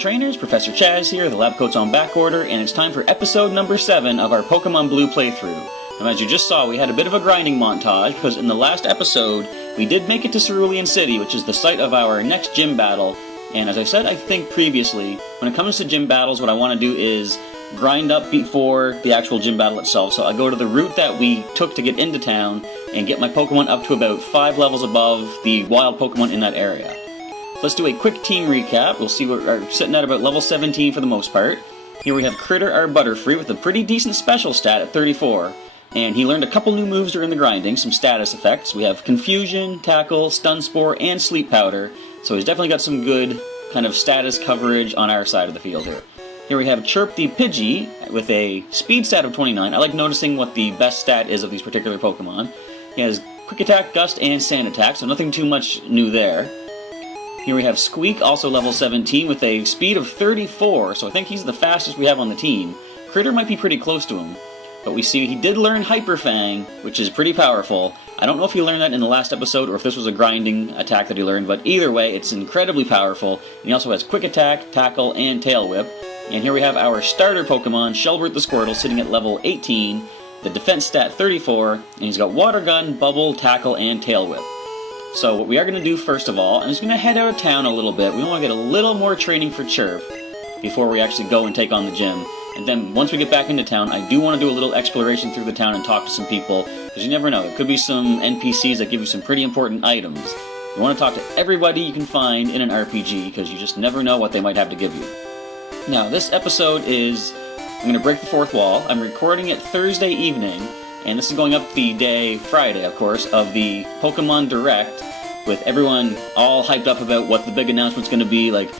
trainers, Professor Chaz here, the lab coat's on back order, and it's time for episode number 7 of our Pokemon Blue playthrough. Now as you just saw, we had a bit of a grinding montage, because in the last episode, we did make it to Cerulean City, which is the site of our next gym battle, and as I said I think previously, when it comes to gym battles, what I want to do is grind up before the actual gym battle itself, so I go to the route that we took to get into town, and get my Pokemon up to about 5 levels above the wild Pokemon in that area. Let's do a quick team recap. We'll see we're sitting at about level 17 for the most part. Here we have Critter, our Butterfree, with a pretty decent special stat at 34. And he learned a couple new moves during the grinding, some status effects. We have Confusion, Tackle, Stun Spore, and Sleep Powder. So he's definitely got some good kind of status coverage on our side of the field here. Here we have Chirp the Pidgey with a speed stat of 29. I like noticing what the best stat is of these particular Pokemon. He has Quick Attack, Gust, and Sand Attack, so nothing too much new there. Here we have Squeak, also level 17, with a speed of 34, so I think he's the fastest we have on the team. Critter might be pretty close to him, but we see he did learn Hyper Fang, which is pretty powerful. I don't know if he learned that in the last episode or if this was a grinding attack that he learned, but either way, it's incredibly powerful. And he also has Quick Attack, Tackle, and Tail Whip. And here we have our starter Pokemon, Shelbert the Squirtle, sitting at level 18, the defense stat 34, and he's got Water Gun, Bubble, Tackle, and Tail Whip. So what we are going to do first of all, I'm just going to head out of town a little bit. We want to get a little more training for Chirp before we actually go and take on the gym. And then once we get back into town, I do want to do a little exploration through the town and talk to some people, because you never know, there could be some NPCs that give you some pretty important items. You want to talk to everybody you can find in an RPG, because you just never know what they might have to give you. Now, this episode is, I'm going to break the fourth wall. I'm recording it Thursday evening, and this is going up the day, Friday of course, of the Pokemon Direct, with everyone all hyped up about what the big announcement's going to be. Like,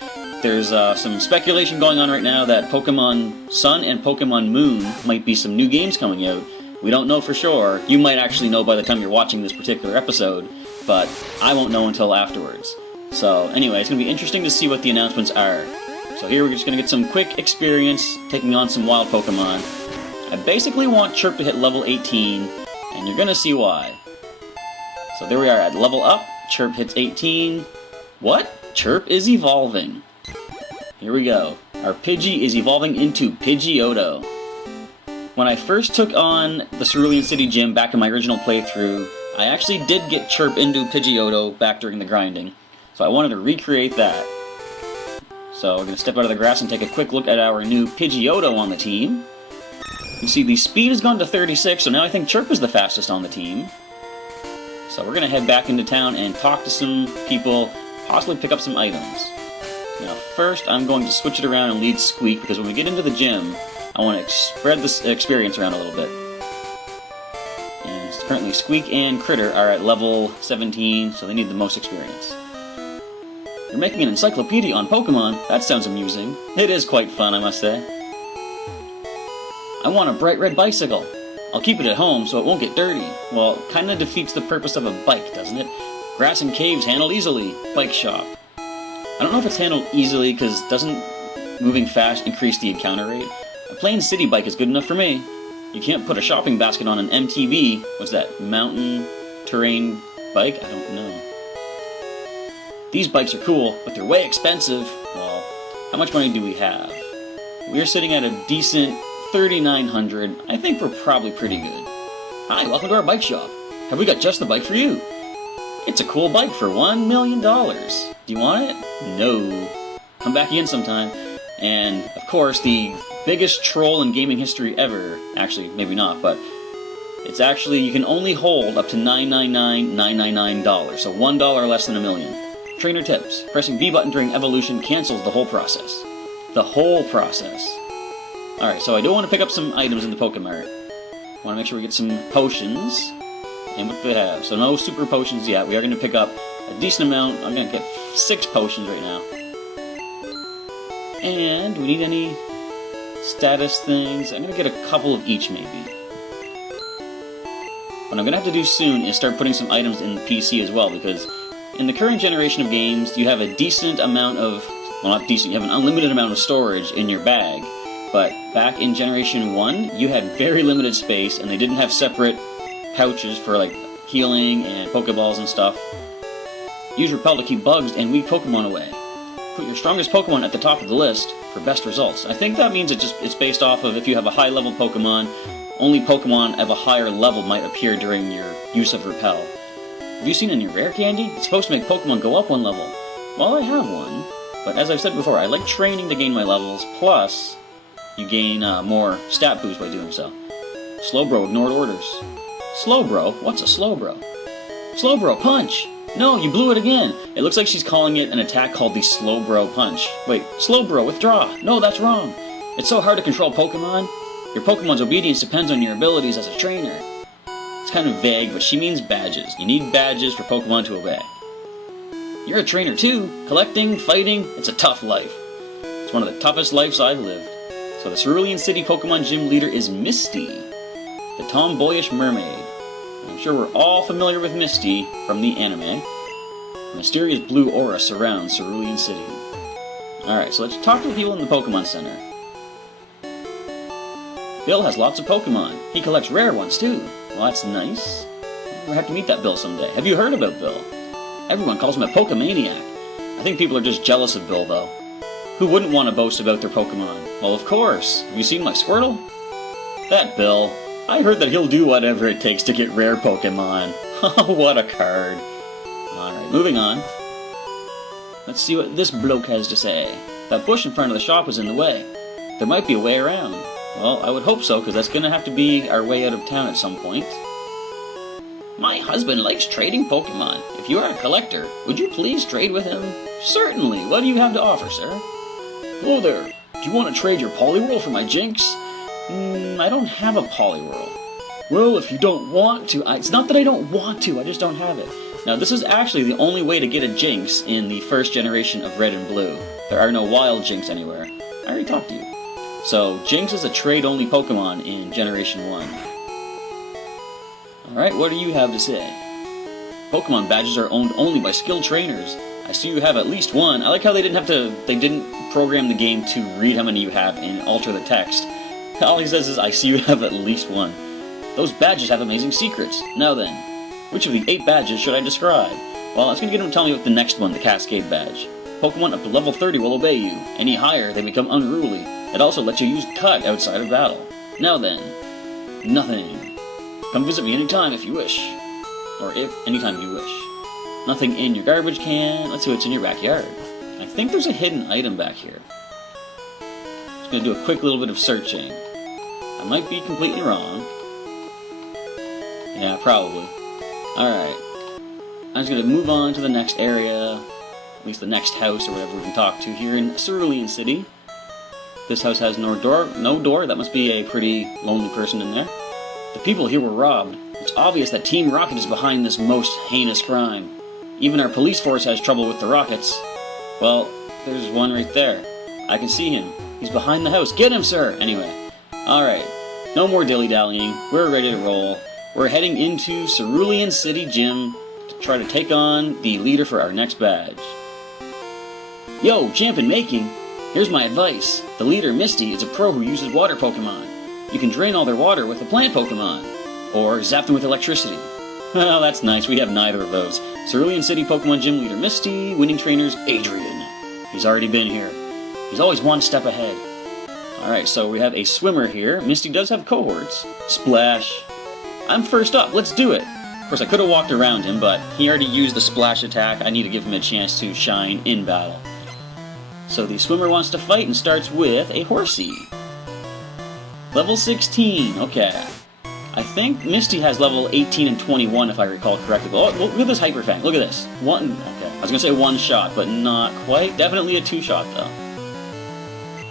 there's some speculation going on right now that Pokemon Sun and Pokemon Moon might be some new games coming out. We don't know for sure. You might actually know by the time you're watching this particular episode, but I won't know until afterwards. So anyway, it's going to be interesting to see what the announcements are. So here we're just going to get some quick experience taking on some wild Pokemon. I basically want Chirp to hit level 18, and you're going to see why. So there we are at level up. Chirp hits 18. What? Chirp is evolving. Here we go. Our Pidgey is evolving into Pidgeotto. When I first took on the Cerulean City Gym back in my original playthrough, I actually did get Chirp into Pidgeotto back during the grinding. So I wanted to recreate that. So we're going to step out of the grass and take a quick look at our new Pidgeotto on the team. You see the speed has gone to 36, so now I think Chirp is the fastest on the team. So we're going to head back into town and talk to some people, possibly pick up some items. Now first I'm going to switch it around and lead Squeak, because when we get into the gym, I want to spread this experience around a little bit. And currently Squeak and Critter are at level 17, so they need the most experience. You're making an encyclopedia on Pokemon? That sounds amusing. It is quite fun, I must say. I want a bright red bicycle. I'll keep it at home so it won't get dirty. Well, it kinda defeats the purpose of a bike, doesn't it? Grass and caves handled easily. Bike shop. I don't know if it's handled easily, because doesn't moving fast increase the encounter rate? A plain city bike is good enough for me. You can't put a shopping basket on an MTB. What's that? Mountain terrain bike? I don't know. These bikes are cool, but they're way expensive. Well, how much money do we have? We're sitting at a decent 3,900. I think we're probably pretty good. Hi, welcome to our bike shop. Have we got just the bike for you? It's a cool bike for $1 million. Do you want it? No. Come back again sometime. And, of course, the biggest troll in gaming history ever. Actually, maybe not, but it's actually, you can only hold up to $999,999, so $1 less than $1 million. Trainer tips. Pressing B button during evolution cancels the whole process. The whole process. Alright, so I do want to pick up some items in the Pokemart. I want to make sure we get some potions. And what do they have? So no super potions yet. We are going to pick up a decent amount. I'm going to get 6 potions right now. And do we need any status things? I'm going to get a couple of each maybe. What I'm going to have to do soon is start putting some items in the PC as well, because in the current generation of games, you have a decent amount of, well, not decent, you have an unlimited amount of storage in your bag. But back in Generation 1, you had very limited space, and they didn't have separate pouches for, like, healing and Pokeballs and stuff. Use Repel to keep bugs and weak Pokemon away. put your strongest Pokemon at the top of the list for best results. I think that means it's based off of if you have a high level Pokemon, only Pokemon of a higher level might appear during your use of Repel. Have you seen any rare candy? It's supposed to make Pokemon go up one level. Well, I have one, but as I've said before, I like training to gain my levels, plus you gain more stat boost by doing so. Slowbro ignored orders. Slowbro? What's a Slowbro? Slowbro, punch! No, you blew it again! It looks like she's calling it an attack called the Slowbro Punch. Wait, Slowbro, withdraw! No, that's wrong! It's so hard to control Pokemon. Your Pokemon's obedience depends on your abilities as a trainer. It's kind of vague, but she means badges. You need badges for Pokemon to obey. You're a trainer too. Collecting, fighting, it's a tough life. It's one of the toughest lives I've lived. So the Cerulean City Pokemon Gym leader is Misty, the tomboyish mermaid. I'm sure we're all familiar with Misty from the anime. A mysterious blue aura surrounds Cerulean City. Alright, so let's talk to the people in the Pokemon Center. Bill has lots of Pokemon. He collects rare ones too. Well, that's nice. We'll have to meet that Bill someday. Have you heard about Bill? Everyone calls him a Pokemaniac. I think people are just jealous of Bill, though. Who wouldn't want to boast about their Pokemon? Well, of course. Have you seen my Squirtle? That Bill. I heard that he'll do whatever it takes to get rare Pokemon. Oh, what a card. Alright, moving on. Let's see what this bloke has to say. That bush in front of the shop was in the way. There might be a way around. Well, I would hope so, because that's going to have to be our way out of town at some point. My husband likes trading Pokemon. If you are a collector, would you please trade with him? Certainly. What do you have to offer, sir? Hello there. Do you want to trade your Poliwhirl for my Jinx? I don't have a Poliwhirl. Well, if you don't want to... It's not that I don't want to, I just don't have it. Now, this is actually the only way to get a Jinx in the first generation of Red and Blue. There are no wild Jinx anywhere. I already talked to you. So, Jinx is a trade-only Pokemon in Generation 1. Alright, what do you have to say? Pokemon badges are owned only by skilled trainers. I see you have at least one. I like how they didn't program the game to read how many you have and alter the text. All he says is, I see you have at least one. Those badges have amazing secrets. Now then, which of the 8 badges should I describe? Well, I was going to get him to tell me about the next one, the Cascade badge. Pokemon up to level 30 will obey you. Any higher, they become unruly. It also lets you use Cut outside of battle. Now then, nothing. Come visit me anytime if you wish. Or anytime you wish. Nothing in your garbage can. Let's see what's in your backyard. I think there's a hidden item back here. Just gonna do a quick little bit of searching. I might be completely wrong. Yeah, probably. Alright. I'm just gonna move on to the next area. At least the next house or whatever we can talk to here in Cerulean City. This house has no door. That must be a pretty lonely person in there. The people here were robbed. It's obvious that Team Rocket is behind this most heinous crime. Even our police force has trouble with the Rockets. Well, there's one right there. I can see him. He's behind the house. Get him, sir! Anyway. Alright. No more dilly-dallying. We're ready to roll. We're heading into Cerulean City Gym to try to take on the leader for our next badge. Yo, champ in making! Here's my advice. The leader, Misty, is a pro who uses water Pokemon. You can drain all their water with a plant Pokemon. Or zap them with electricity. Well, that's nice. We have neither of those. Cerulean City Pokemon Gym leader Misty, winning trainers Adrian. He's already been here. He's always one step ahead. Alright, so we have a swimmer here. Misty does have cohorts. Splash. I'm first up. Let's do it. Of course, I could have walked around him, but he already used the splash attack. I need to give him a chance to shine in battle. So the swimmer wants to fight and starts with a Horsey. Level 16. Okay. I think Misty has level 18 and 21, if I recall correctly. Oh, look at this Hyper Fang. Look at this. Okay. I was going to say one shot, but not quite. Definitely a 2-shot, though.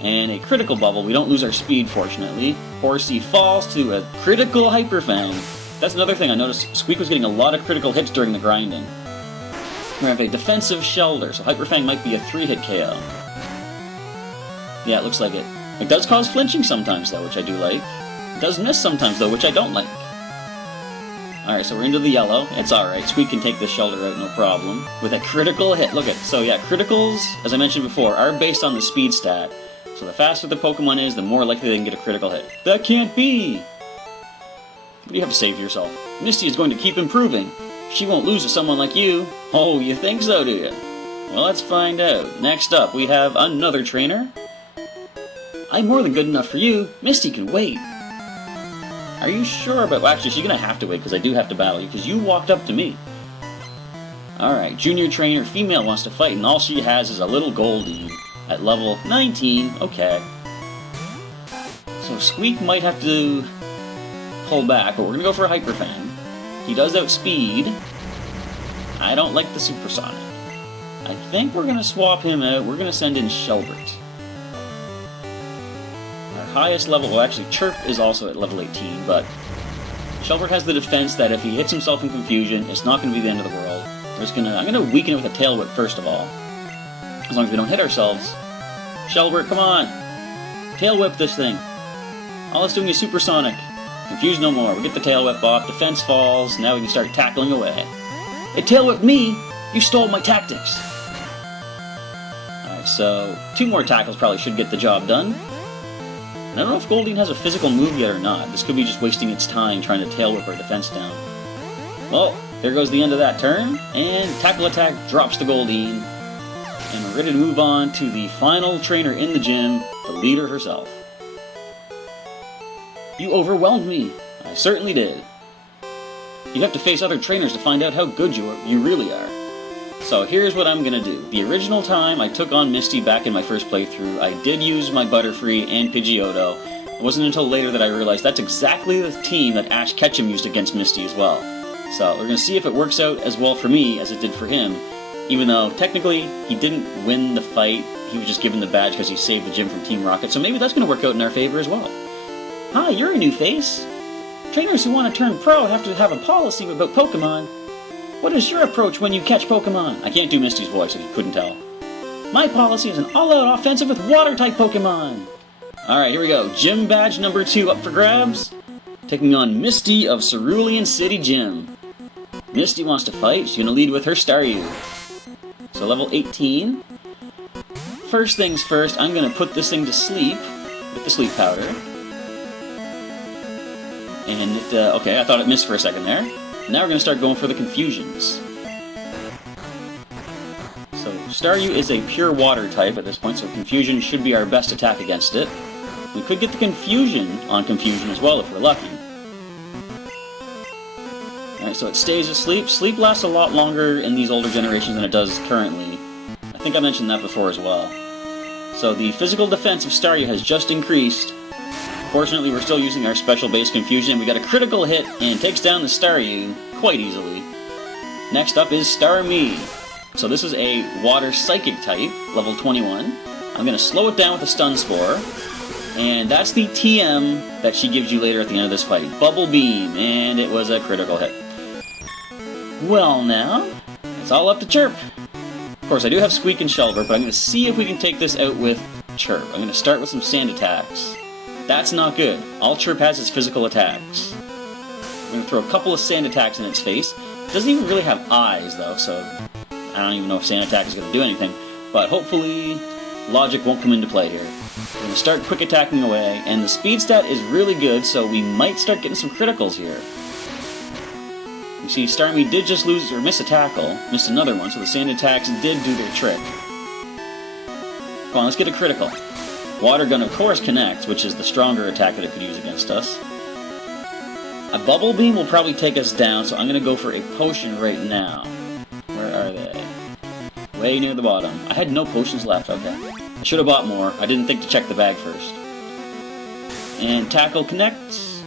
And a critical bubble. We don't lose our speed, fortunately. Horsey falls to a critical Hyper Fang. That's another thing I noticed. Squeak was getting a lot of critical hits during the grinding. We have a defensive Shelter, so Hyper Fang might be a 3-hit KO. Yeah, it looks like it. It does cause flinching sometimes, though, which I do like. It does miss sometimes, though, which I don't like. Alright, so we're into the yellow. It's alright. Squeak can take this Shelter out, no problem. With a critical hit. Look at it. So, yeah, criticals, as I mentioned before, are based on the speed stat. So the faster the Pokemon is, the more likely they can get a critical hit. That can't be! What do you have to say for yourself? Misty is going to keep improving. She won't lose to someone like you. Oh, you think so, do you? Well, let's find out. Next up, we have another trainer. I'm more than good enough for you. Misty can wait. Are you sure? But well, actually, she's gonna have to wait because I do have to battle you because you walked up to me. Alright, junior trainer, female wants to fight, and all she has is a little Goldie at level 19. Okay. So Squeak might have to pull back, but we're gonna go for a Hyper Fang. He does outspeed. I don't like the Supersonic. I think we're gonna swap him out. We're gonna send in Shelbert. Our highest level, well actually Chirp is also at level 18, but Shelbert has the defense that if he hits himself in confusion, it's not gonna be the end of the world. I'm gonna weaken it with a Tail Whip first of all. As long as we don't hit ourselves. Shelbert, come on! Tail Whip this thing. All it's doing is Supersonic. Confuse no more. We get the Tail Whip off, defense falls, now we can start tackling away. It Tail Whipped me! You stole my tactics! Alright, so 2 more tackles probably should get the job done. And I don't know if Goldeen has a physical move yet or not. This could be just wasting its time trying to Tail Whip our defense down. Well, there goes the end of that turn, and Tackle Attack drops the Goldeen. And we're ready to move on to the final trainer in the gym, the leader herself. You overwhelmed me. I certainly did. You have to face other trainers to find out how good you really are. So here's what I'm gonna do. The original time I took on Misty back in my first playthrough, I did use my Butterfree and Pidgeotto. It wasn't until later that I realized that's exactly the team that Ash Ketchum used against Misty as well. So we're gonna see if it works out as well for me as it did for him. Even though technically he didn't win the fight, he was just given the badge because he saved the gym from Team Rocket. So maybe that's gonna work out in our favor as well. Hi, you're a new face. Trainers who want to turn pro have to have a policy about Pokemon. What is your approach when you catch Pokemon? I can't do Misty's voice if you couldn't tell. My policy is an all-out offensive with Water-type Pokemon. Alright, here we go. Gym badge number 2 up for grabs. Taking on Misty of Cerulean City Gym. Misty wants to fight. She's going to lead with her Staryu. So level 18. First things first, I'm going to put this thing to sleep with the sleep powder. And it, okay, I thought it missed for a second there. Now we're going to start going for the confusions. So Staryu is a pure water type at this point, so confusion should be our best attack against it. We could get the confusion on confusion as well if we're lucky. Alright, so it stays asleep. Sleep lasts a lot longer in these older generations than it does currently. I think I mentioned that before as well. So the physical defense of Staryu has just increased. Fortunately, we're still using our special base confusion, and we got a critical hit and takes down the Staryu quite easily. Next up is Starmie. So this is a water psychic type, level 21. I'm going to slow it down with a Stun Spore, and that's the TM that she gives you later at the end of this fight. Bubble Beam, and it was a critical hit. Well now, it's all up to Chirp. Of course, I do have Squeak and Shelbert, but I'm going to see if we can take this out with Chirp. I'm going to start with some Sand Attacks. That's not good. All Chirp has is physical attacks. I'm going to throw a couple of Sand Attacks in its face. It doesn't even really have eyes, though, so I don't even know if Sand Attack is going to do anything. But hopefully, logic won't come into play here. We're going to start quick attacking away, and the speed stat is really good, so we might start getting some criticals here. You see, Starmie did just lose or miss a tackle, missed another one, so the Sand Attacks did do their trick. Come on, let's get a critical. Water Gun, of course, connects, which is the stronger attack that it could use against us. A Bubble Beam will probably take us down, so I'm going to go for a potion right now. Where are they? Way near the bottom. I had no potions left, okay. I should have bought more. I didn't think to check the bag first. And Tackle connects.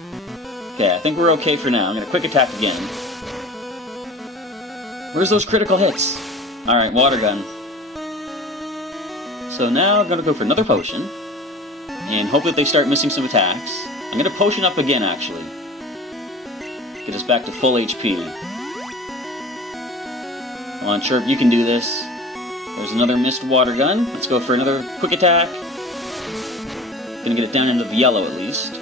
Okay, I think we're okay for now. I'm going to quick attack again. Where's those critical hits? Alright, Water Gun. So now I'm going to go for another potion. And hope that they start missing some attacks. I'm going to potion up again, actually. Get us back to full HP. Come on, Chirp, you can do this. There's another missed Water Gun. Let's go for another quick attack. Gonna get it down into the yellow, at least.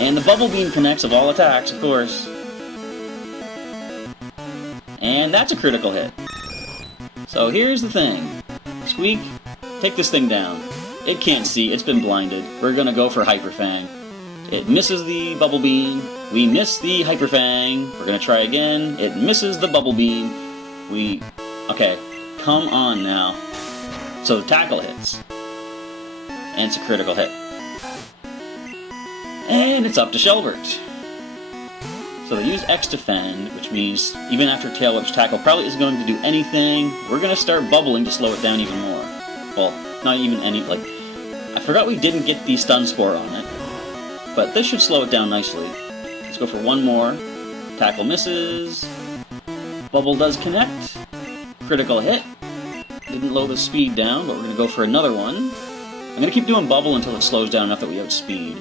And the Bubble Beam connects of all attacks, of course. And that's a critical hit. So here's the thing. Squeak, take this thing down. It can't see, it's been blinded. We're gonna go for Hyper Fang. It misses the Bubble Beam. We miss the Hyper Fang. We're gonna try again. It misses the Bubble Beam. Okay. come on now. So the tackle hits. And it's a critical hit. And it's up to Shelbert. So they use X defend, which means even after Tail Whip's tackle probably isn't going to do anything. We're going to start bubbling to slow it down even more. Well, not even any, like, I forgot we didn't get the stun spore on it. But this should slow it down nicely. Let's go for one more. Tackle misses. Bubble does connect. Critical hit. Didn't lower the speed down, but we're going to go for another one. I'm going to keep doing bubble until it slows down enough that we outspeed.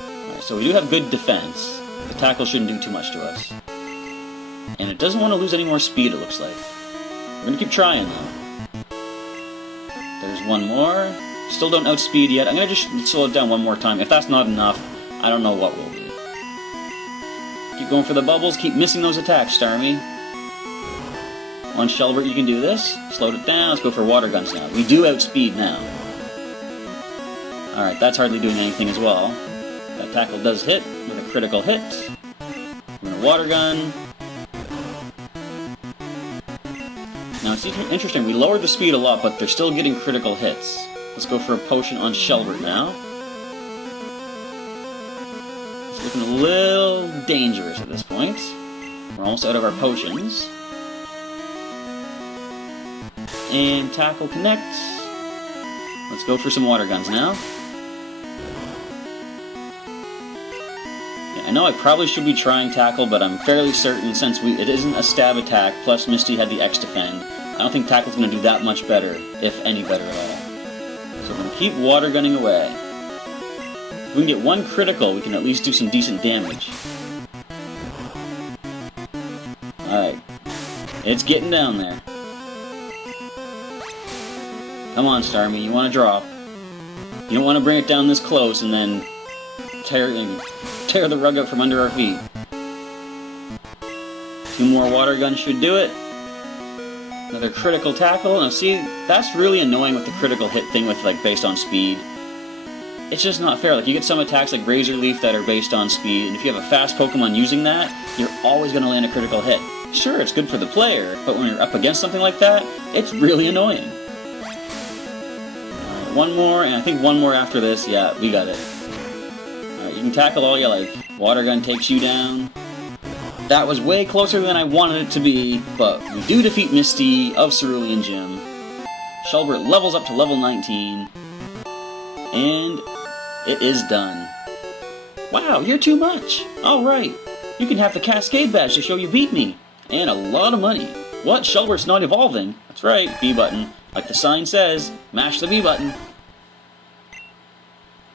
Alright, so we do have good defense. The tackle shouldn't do too much to us. And it doesn't want to lose any more speed, it looks like. We're going to keep trying, though. There's one more. Still don't outspeed yet. I'm going to just slow it down one more time. If that's not enough, I don't know what will be. Keep going for the bubbles. Keep missing those attacks, Starmie. On Shelbert, you can do this. Slowed it down. Let's go for water guns now. We do outspeed now. Alright, that's hardly doing anything as well. That tackle does hit with a critical hit. I'm going to water gun. Now, it's interesting. We lowered the speed a lot, but they're still getting critical hits. Let's go for a potion on Shelbert now. It's looking a little dangerous at this point. We're almost out of our potions. And tackle connects. Let's go for some water guns now. Yeah, I know I probably should be trying tackle, but I'm fairly certain since it isn't a stab attack, plus Misty had the X defend, I don't think tackle's going to do that much better, if any better at all. So we're going to keep water gunning away. If we can get one critical, we can at least do some decent damage. Alright. It's getting down there. Come on, Starmie, you want to drop. You don't want to bring it down this close and then tear the rug out from under our feet. 2 more water guns should do it. Another critical tackle. Now see, that's really annoying with the critical hit thing with, like, based on speed. It's just not fair. Like, you get some attacks like Razor Leaf that are based on speed, and if you have a fast Pokemon using that, you're always going to land a critical hit. Sure, it's good for the player, but when you're up against something like that, it's really annoying. One more, and I think one more after this. Yeah, we got it. Alright, you can tackle all you like. Water gun takes you down. That was way closer than I wanted it to be, but we do defeat Misty of Cerulean Gym. Shelbert levels up to level 19. And it is done. Wow, you're too much. Alright, you can have the Cascade Badge to show you beat me. And a lot of money. What? Shelbert's not evolving? That's right, B button. Like the sign says, mash the B button.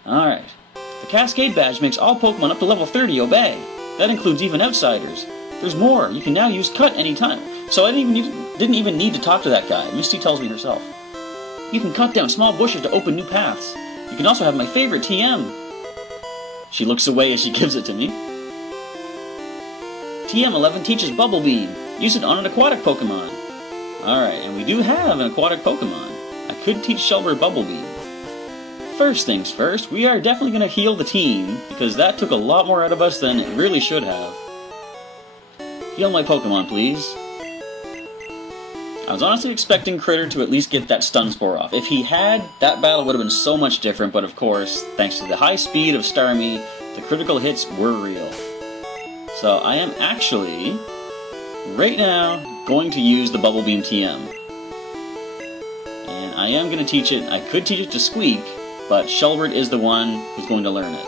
Alright. The Cascade Badge makes all Pokemon up to level 30 obey. That includes even outsiders. There's more. You can now use Cut anytime. So I didn't even need to talk to that guy. Misty tells me herself. You can cut down small bushes to open new paths. You can also have my favorite TM. She looks away as she gives it to me. TM11 teaches Bubble Beam. Use it on an aquatic Pokemon. Alright, and we do have an aquatic Pokemon. I could teach Shelbert Bubble Beam. First things first, we are definitely going to heal the team, because that took a lot more out of us than it really should have. Heal my Pokemon, please. I was honestly expecting Critter to at least get that Stun Spore off. If he had, that battle would have been so much different, but of course, thanks to the high speed of Starmie, the critical hits were real. So I am actually, right now, going to use the Bubble Beam TM. And I am going to teach it. I could teach it to Squeak, but Shelbert is the one who's going to learn it.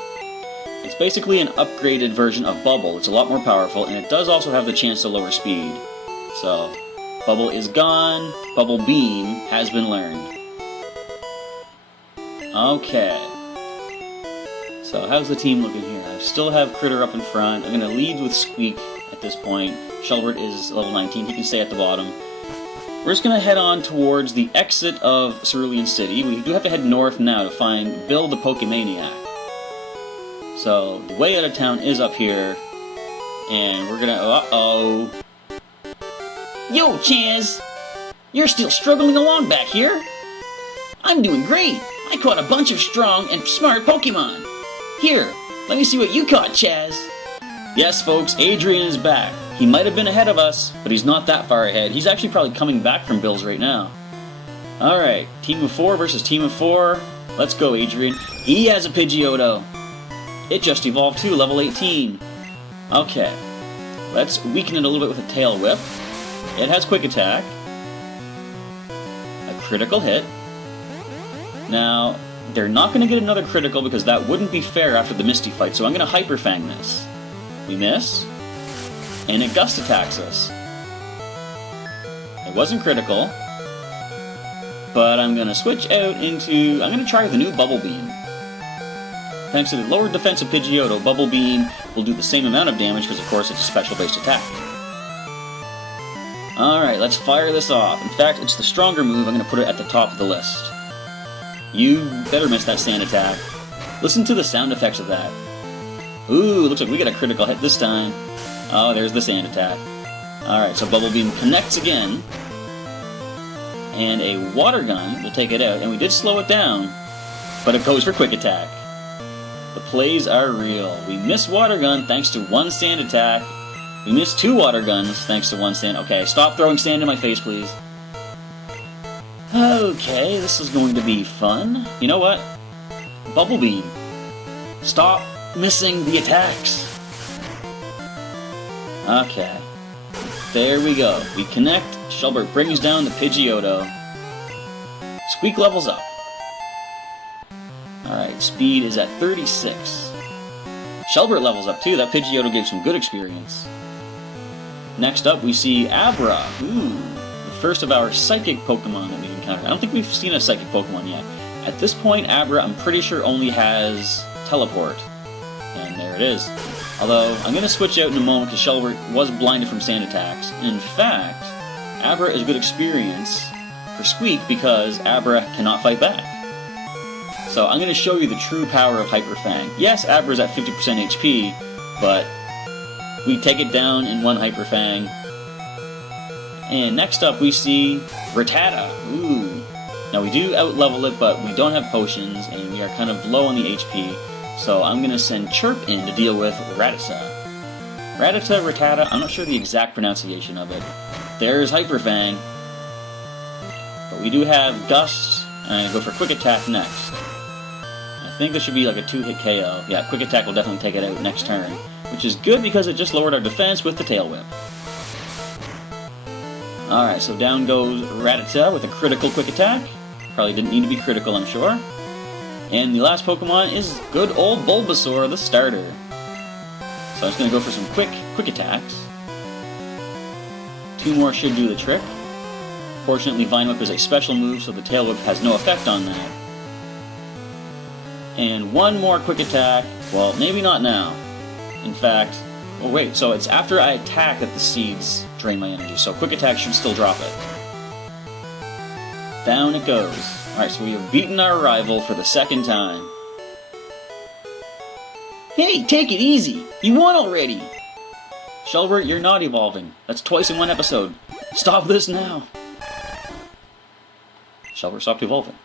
It's basically an upgraded version of Bubble. It's a lot more powerful, and it does also have the chance to lower speed. So, Bubble is gone. Bubble Beam has been learned. Okay. So, how's the team looking here? I still have Critter up in front. I'm going to lead with Squeak at this point. Shelbert is level 19. He can stay at the bottom. We're just going to head on towards the exit of Cerulean City. We do have to head north now to find Bill the Pokemaniac. So, the way out of town is up here. And we're going to... Uh-oh. Yo, Chaz! You're still struggling along back here? I'm doing great! I caught a bunch of strong and smart Pokemon! Here, let me see what you caught, Chaz! Yes, folks, Adrian is back. He might have been ahead of us, but he's not that far ahead. He's actually probably coming back from Bill's right now. Alright, team of 4 versus team of 4. Let's go, Adrian. He has a Pidgeotto. It just evolved too, level 18. Okay, let's weaken it a little bit with a Tail Whip. It has Quick Attack. A critical hit. Now, they're not going to get another critical because that wouldn't be fair after the Misty fight, so I'm going to Hyper Fang this. We miss, and it Gust attacks us. It wasn't critical, but I'm going to switch out into... I'm going to try the new Bubble Beam. Thanks to the lower defensive Pidgeotto, Bubble Beam will do the same amount of damage because, of course, it's a special-based attack. Alright, let's fire this off. In fact, it's the stronger move. I'm going to put it at the top of the list. You better miss that sand attack. Listen to the sound effects of that. Ooh, looks like we got a critical hit this time. Oh, there's the sand attack. Alright, so Bubble Beam connects again. And a Water Gun will take it out. And we did slow it down, but it goes for Quick Attack. The plays are real. We miss Water Gun thanks to one sand attack. We missed 2 Water Guns thanks to 1 sand. Okay, stop throwing sand in my face, please. Okay, this is going to be fun. You know what? Bubble Beam. Stop missing the attacks. Okay. There we go. We connect. Shelbert brings down the Pidgeotto. Squeak levels up. Alright, speed is at 36. Shelbert levels up too. That Pidgeotto gave some good experience. Next up, we see Abra. Ooh, the first of our Psychic Pokemon that we encountered. I don't think we've seen a Psychic Pokemon yet. At this point, Abra, I'm pretty sure, only has Teleport. And there it is. Although, I'm going to switch out in a moment because Shelbert was blinded from sand attacks. In fact, Abra is a good experience for Squeak because Abra cannot fight back. So I'm going to show you the true power of Hyper Fang. Yes, Abra's at 50% HP, but we take it down in 1 Hyper Fang. And next up we see Rattata. Ooh. Now we do out-level it, but we don't have potions, and we are kind of low on the HP. So I'm going to send Chirp in to deal with Rattata. Rattata, I'm not sure the exact pronunciation of it. There's Hyper Fang. But we do have Gust, and I go for Quick Attack next. I think this should be like a 2-hit KO. Yeah, Quick Attack will definitely take it out next turn. Which is good because it just lowered our defense with the Tail Whip. Alright, so down goes Rattata with a critical Quick Attack. Probably didn't need to be critical, I'm sure. And the last Pokemon is good old Bulbasaur, the starter. So I'm just going to go for some quick attacks. 2 more should do the trick. Fortunately, Vine Whip is a special move, so the Tail Whip has no effect on that. And 1 more Quick Attack. Well, maybe not now. In fact, oh wait, so it's after I attack that the seeds drain my energy, so Quick Attack should still drop it. Down it goes. Alright, so we have beaten our rival for the 2nd time. Hey, take it easy! You won already! Shelbert, you're not evolving. That's twice in 1 episode. Stop this now! Shelbert stopped evolving.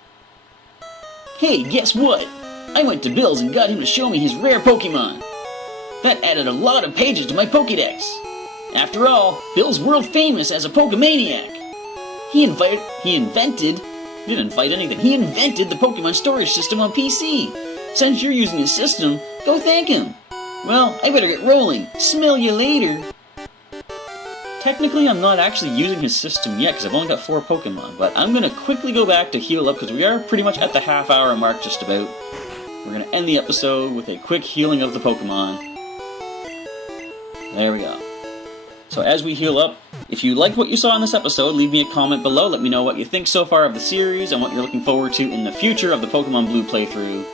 Hey, guess what? I went to Bill's and got him to show me his rare Pokemon. That added a lot of pages to my Pokédex. After all, Bill's world famous as a Pokemaniac. He invented the Pokemon storage system on PC. Since you're using his system, go thank him. Well, I better get rolling. Smell you later. Technically, I'm not actually using his system yet because I've only got 4 Pokemon, but I'm going to quickly go back to heal up because we are pretty much at the half-hour mark just about. We're going to end the episode with a quick healing of the Pokemon. There we go. So as we heal up, if you liked what you saw in this episode, leave me a comment below. Let me know what you think so far of the series and what you're looking forward to in the future of the Pokemon Blue playthrough.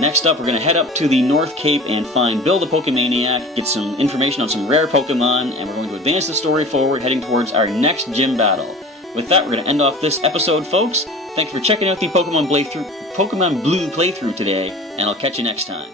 Next up, we're going to head up to the North Cape and find Bill the Pokemaniac, get some information on some rare Pokemon, and we're going to advance the story forward, heading towards our next gym battle. With that, we're going to end off this episode, folks. Thanks for checking out the Pokemon Blue playthrough today, and I'll catch you next time.